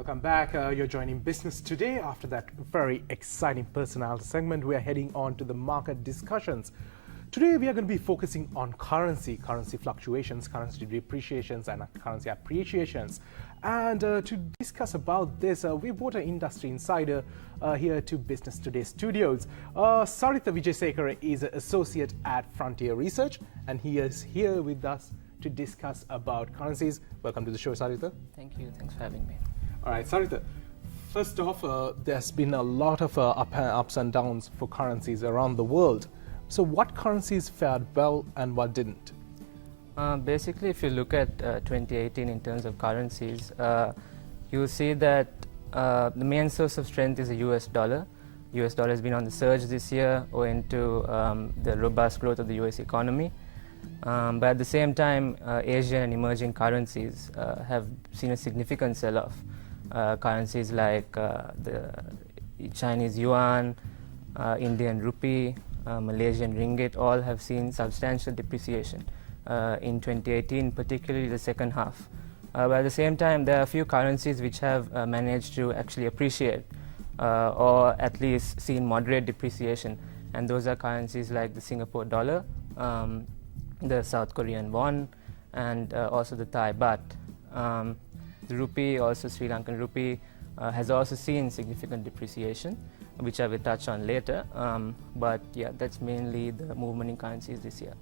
Welcome back. You're joining Business Today. After that very exciting personality segment, we are heading on to the market discussions. Today, we are going to be focusing on currency fluctuations, currency depreciations, and currency appreciations. And to discuss about this, we brought an industry insider here to Business Today studios. Saritha Wijesekera is an associate at Frontier Research, and he is here with us to discuss about currencies. Welcome to the show, Saritha. Thank you. Thanks for having me. All right, Saritha. First off, there's been a lot of ups and downs for currencies around the world. So what currencies fared well and what didn't? Basically, if you look at 2018 in terms of currencies, you'll see that the main source of strength is the US dollar. US dollar has been on the surge this year owing to the robust growth of the US economy. But at the same time, Asian and emerging currencies have seen a significant sell-off. Currencies like the Chinese yuan, Indian rupee, Malaysian ringgit all have seen substantial depreciation in 2018, particularly the second half. But at the same time, there are a few currencies which have managed to actually appreciate or at least seen moderate depreciation, and those are currencies like the Singapore dollar, the South Korean won, and also the Thai baht. The rupee, also Sri Lankan rupee, has also seen significant depreciation, which I will touch on later. But yeah, that's mainly the movement in currencies this year.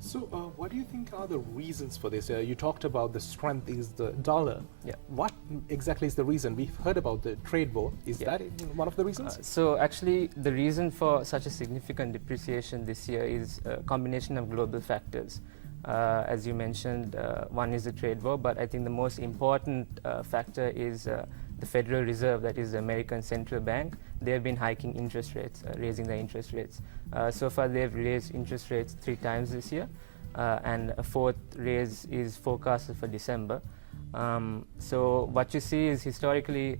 So what do you think are the reasons for this? You talked about the strength is the dollar. Yeah. What exactly is the reason? We've heard about the trade war. Is that one of the reasons? So actually, the reason for such a significant depreciation this year is a combination of global factors. As you mentioned, one is the trade war, but I think the most important factor is the Federal Reserve, that is the American Central Bank. They have been hiking interest rates, raising their interest rates. So far, they've raised interest rates 3 times this year, and a 4th raise is forecasted for December. So what you see is historically,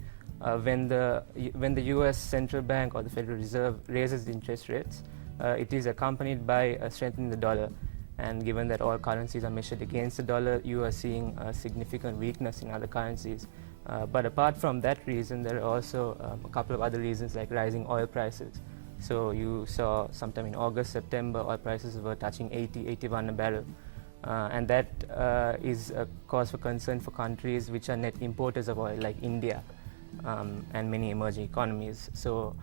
when the U.S. Central Bank or the Federal Reserve raises interest rates, it is accompanied by strengthening the dollar. And given that all currencies are measured against the dollar, you are seeing a significant weakness in other currencies. But apart from that reason, there are also a couple of other reasons like rising oil prices. So you saw sometime in August, September, oil prices were touching 80, 81 a barrel. And that is a cause for concern for countries which are net importers of oil, like India and many emerging economies. So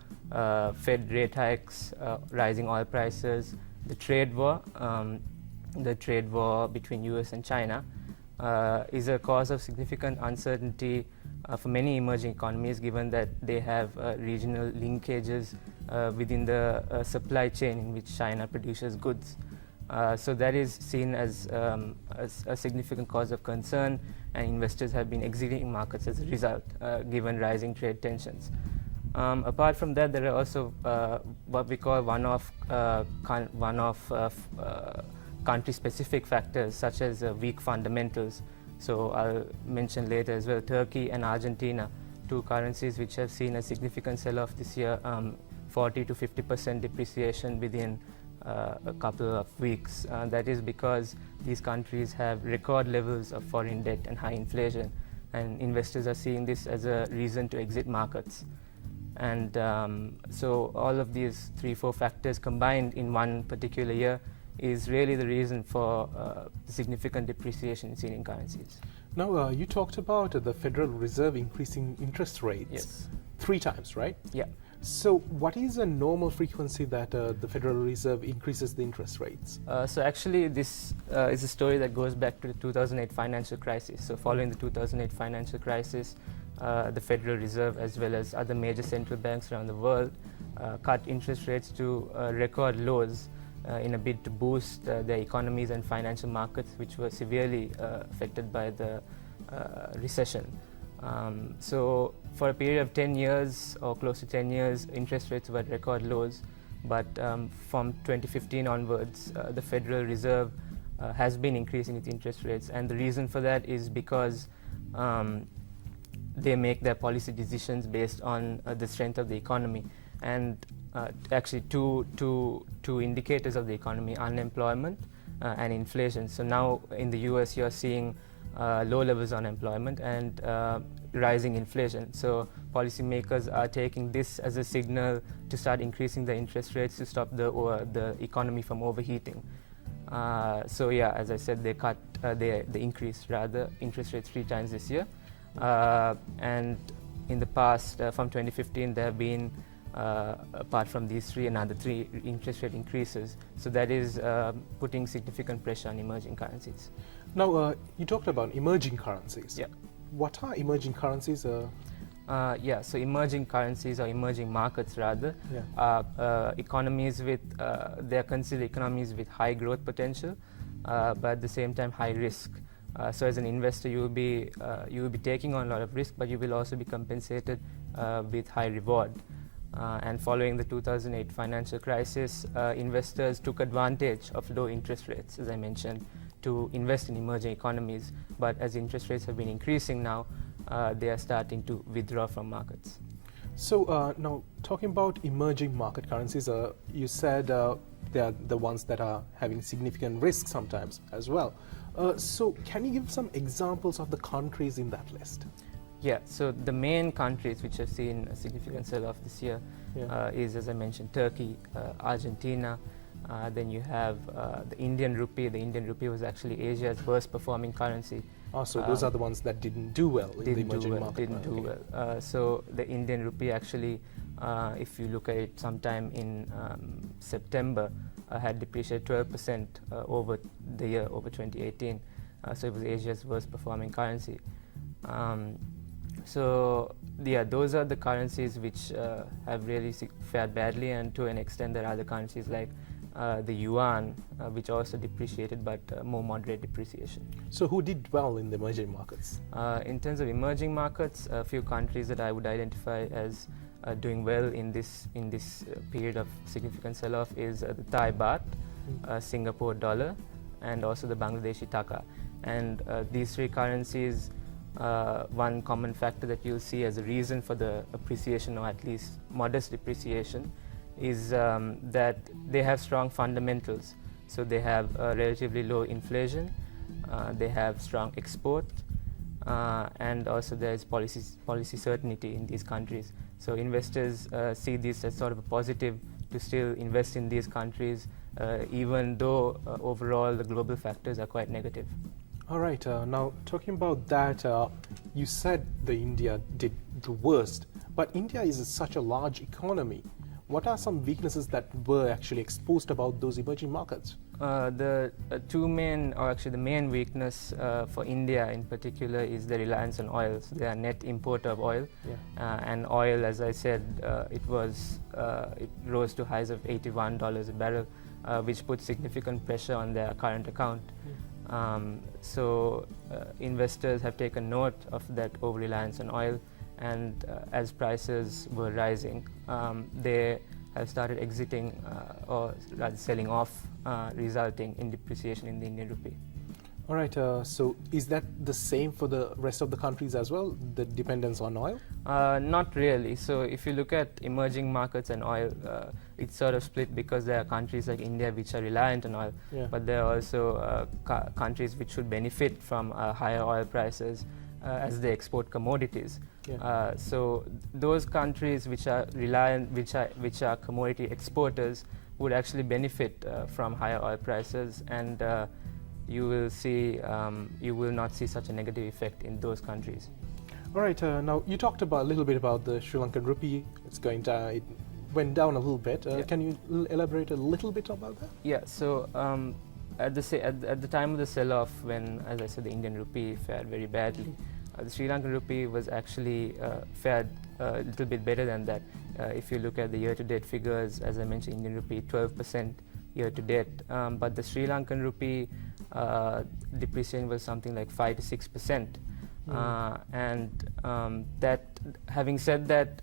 Fed rate hikes, rising oil prices, the trade war between US and China is a cause of significant uncertainty for many emerging economies, given that they have regional linkages within the supply chain in which China produces goods. So that is seen as a significant cause of concern, and investors have been exiting markets as a result, given rising trade tensions. Apart from that, there are also what we call one-off country-specific factors, such as weak fundamentals. So I'll mention later as well, Turkey and Argentina, 2 currencies which have seen a significant sell-off this year, 40 to 50% depreciation within a couple of weeks. That is because these countries have record levels of foreign debt and high inflation, and investors are seeing this as a reason to exit markets. And so all of these 3-4 factors combined in one particular year is really the reason for the significant depreciation seen in currencies. Now, you talked about the Federal Reserve increasing interest rates. Yes. 3 times, right? Yeah. So what is a normal frequency that the Federal Reserve increases the interest rates? So actually, this is a story that goes back to the 2008 financial crisis. So following the 2008 financial crisis, the Federal Reserve, as well as other major central banks around the world, cut interest rates to record lows in a bid to boost their economies and financial markets, which were severely affected by the recession. So for a period of 10 years or close to 10 years, interest rates were at record lows. But from 2015 onwards, the Federal Reserve has been increasing its interest rates. And the reason for that is because they make their policy decisions based on the strength of the economy. And actually two indicators of the economy, unemployment and inflation. So now in the US you're seeing low levels of unemployment, and rising inflation. So policymakers are taking this as a signal to start increasing the interest rates to stop the economy from overheating. So yeah, as I said, they increased rather interest rates 3 times this year, and in the past, from 2015, there have been, apart from these 3, another 3 interest rate increases. So that is putting significant pressure on emerging currencies. Now, you talked about emerging currencies. Yeah. What are emerging currencies? So emerging currencies, or emerging markets rather, Yeah. are economies with, they are considered economies with high growth potential, but at the same time high risk. So as an investor, you will be taking on a lot of risk, but you will also be compensated with high reward. And following the 2008 financial crisis, investors took advantage of low interest rates, as I mentioned, to invest in emerging economies. But as interest rates have been increasing now, they are starting to withdraw from markets. So now, talking about emerging market currencies, you said they are the ones that are having significant risk sometimes as well. So can you give some examples of the countries in that list? Yeah, so the main countries which have seen a significant sell-off this year is, as I mentioned, Turkey, Argentina. Then you have the Indian rupee. The Indian rupee was actually Asia's worst performing currency. So those are the ones that didn't do well in the emerging market. Didn't do well. So the Indian rupee actually, if you look at it sometime in September, had depreciated 12% over the year, over 2018. So it was Asia's worst performing currency. So yeah, those are the currencies which have really fared badly, and to an extent there are other currencies like the yuan, which also depreciated, but more moderate depreciation. So who did well in the emerging markets? In terms of emerging markets, a few countries that I would identify as doing well in this period of significant sell-off is the Thai baht, Singapore dollar, and also the Bangladeshi taka. And these 3 currencies, one common factor that you'll see as a reason for the appreciation, or at least modest depreciation, is that they have strong fundamentals. So they have relatively low inflation, they have strong export, and also there is policy certainty in these countries. So investors see this as sort of a positive to still invest in these countries, even though overall the global factors are quite negative. All right, now talking about that, you said the India did the worst, but India is such a large economy. What are some weaknesses that were actually exposed about those emerging markets? The main weakness for India in particular is the reliance on oil. So they are net importer of oil, and oil, as I said, it rose to highs of $81 a barrel, which puts significant pressure on their current account. So investors have taken note of that over-reliance on oil, and as prices were rising, they have started exiting or rather selling off, resulting in depreciation in the Indian rupee. All right, so is that the same for the rest of the countries as well, the dependence on oil? Not really. So if you look at emerging markets and oil, it's sort of split, because there are countries like India which are reliant on oil, but there are also countries which should benefit from higher oil prices as they export commodities. So those countries which are reliant, which are commodity exporters, would actually benefit from higher oil prices, and you will not see such a negative effect in those countries. All right, now you talked a little bit about the Sri Lankan rupee. It went down a little bit. Can you elaborate a little bit about that? Yeah, so at the time of the sell-off, when, as I said, the Indian rupee fared very badly, the Sri Lankan rupee was actually fared a little bit better than that. If you look at the year-to-date figures, as I mentioned, Indian rupee 12% year-to-date, but the Sri Lankan rupee depreciation was something like 5 to 6%. And that, having said that,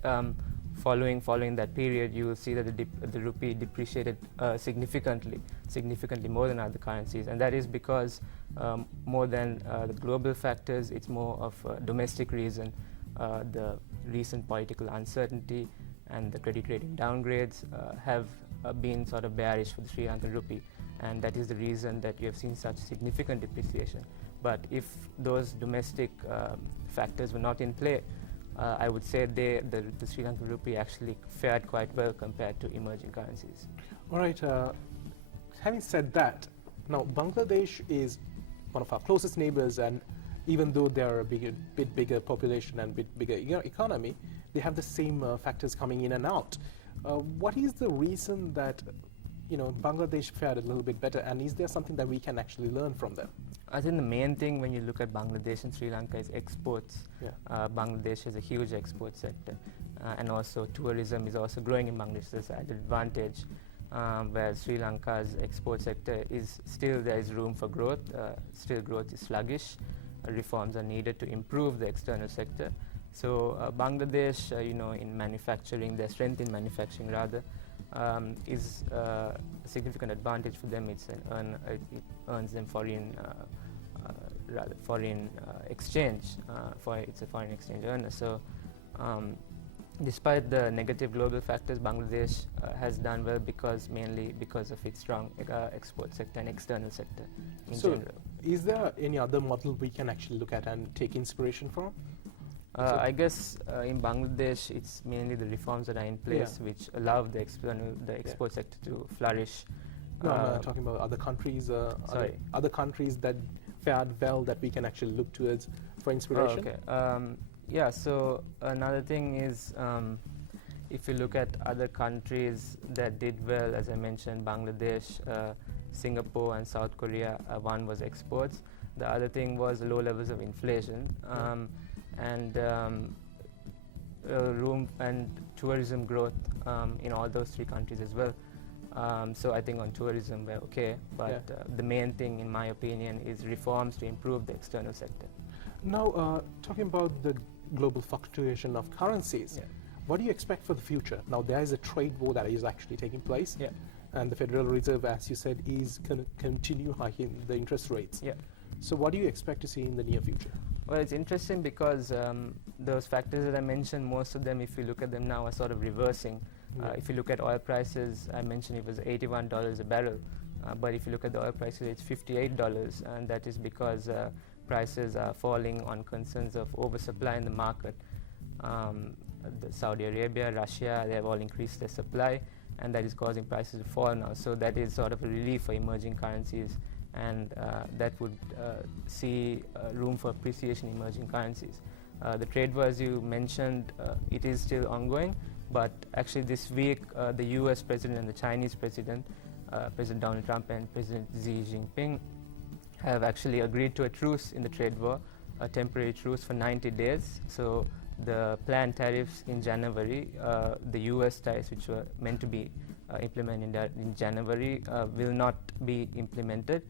following that period, you will see that the rupee depreciated significantly more than other currencies, and that is because more than the global factors, it's more of a domestic reason. The recent political uncertainty and the credit rating downgrades have been sort of bearish for the Sri Lankan rupee, and that is the reason that you have seen such significant depreciation. But if those domestic factors were not in play, I would say the Sri Lankan rupee actually fared quite well compared to emerging currencies. All right. Having said that, now Bangladesh is one of our closest neighbors, and even though they are a bit bigger population and bit bigger economy, they have the same factors coming in and out. What is the reason that Bangladesh fared a little bit better, and is there something that we can actually learn from them? I think the main thing when you look at Bangladesh and Sri Lanka is exports. Yeah. Bangladesh has a huge export sector, and also tourism is also growing in Bangladesh. There's an advantage, where Sri Lanka's export sector is still, there is room for growth. Still growth is sluggish. Reforms are needed to improve the external sector. So Bangladesh, in manufacturing, their strength in manufacturing rather, is a significant advantage for them. It earns them foreign exchange. It's a foreign exchange earner. So despite the negative global factors, Bangladesh has done well mainly because of its strong export sector and external sector in general. Is there any other model we can actually look at and take inspiration from? I guess in Bangladesh, it's mainly the reforms that are in place which allow the export sector to flourish. No, I'm talking about other countries. Other countries that fared well that we can actually look towards for inspiration. So another thing is, if you look at other countries that did well, as I mentioned, Bangladesh, Singapore and South Korea, one was exports. The other thing was low levels of inflation. And room and tourism growth in all those three countries as well. So I think on tourism we're okay, but the main thing in my opinion is reforms to improve the external sector. Now, talking about the global fluctuation of currencies, what do you expect for the future? Now there is a trade war that is actually taking place, and the Federal Reserve, as you said, is going to continue hiking the interest rates. So what do you expect to see in the near future? Well, it's interesting because those factors that I mentioned, most of them, if you look at them now, are sort of reversing. If you look at oil prices, I mentioned it was $81 a barrel, but if you look at the oil prices, it's $58, and that is because prices are falling on concerns of oversupply in the market. Saudi Arabia, Russia, they have all increased their supply, and that is causing prices to fall now. So that is sort of a relief for emerging currencies, and that would see room for appreciation in emerging currencies. The trade war, as you mentioned, it is still ongoing, but actually this week the US president and the Chinese president, President Donald Trump and President Xi Jinping, have actually agreed to a truce in the trade war, a temporary truce for 90 days. So the planned tariffs in January, the US tariffs which were meant to be implemented in January, will not be implemented,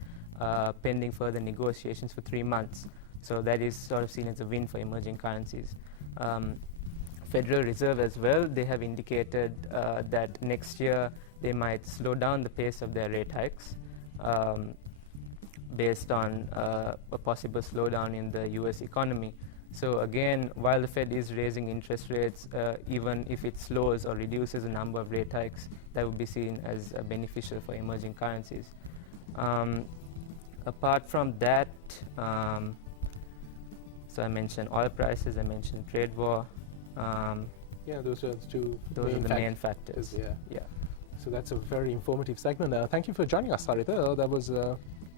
pending further negotiations for 3 months. So that is sort of seen as a win for emerging currencies. Federal Reserve as well, they have indicated that next year they might slow down the pace of their rate hikes based on a possible slowdown in the US economy. So again, while the Fed is raising interest rates, even if it slows or reduces the number of rate hikes, that would be seen as beneficial for emerging currencies. Apart from that, so I mentioned oil prices, I mentioned trade war. Those are the main factors. So that's a very informative segment. Thank you for joining us, Saritha. That was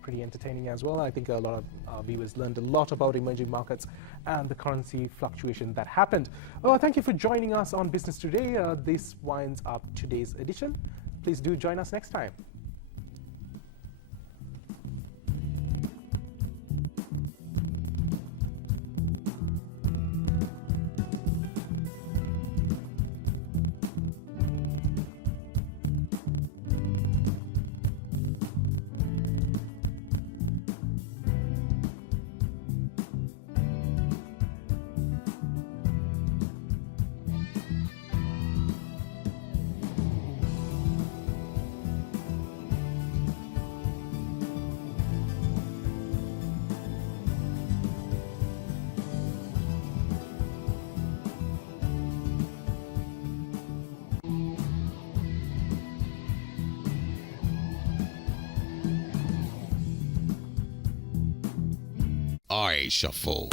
pretty entertaining as well. I think a lot of our viewers learned a lot about emerging markets and the currency fluctuation that happened. Thank you for joining us on Business Today. This winds up today's edition. Please do join us next time. iShuffle.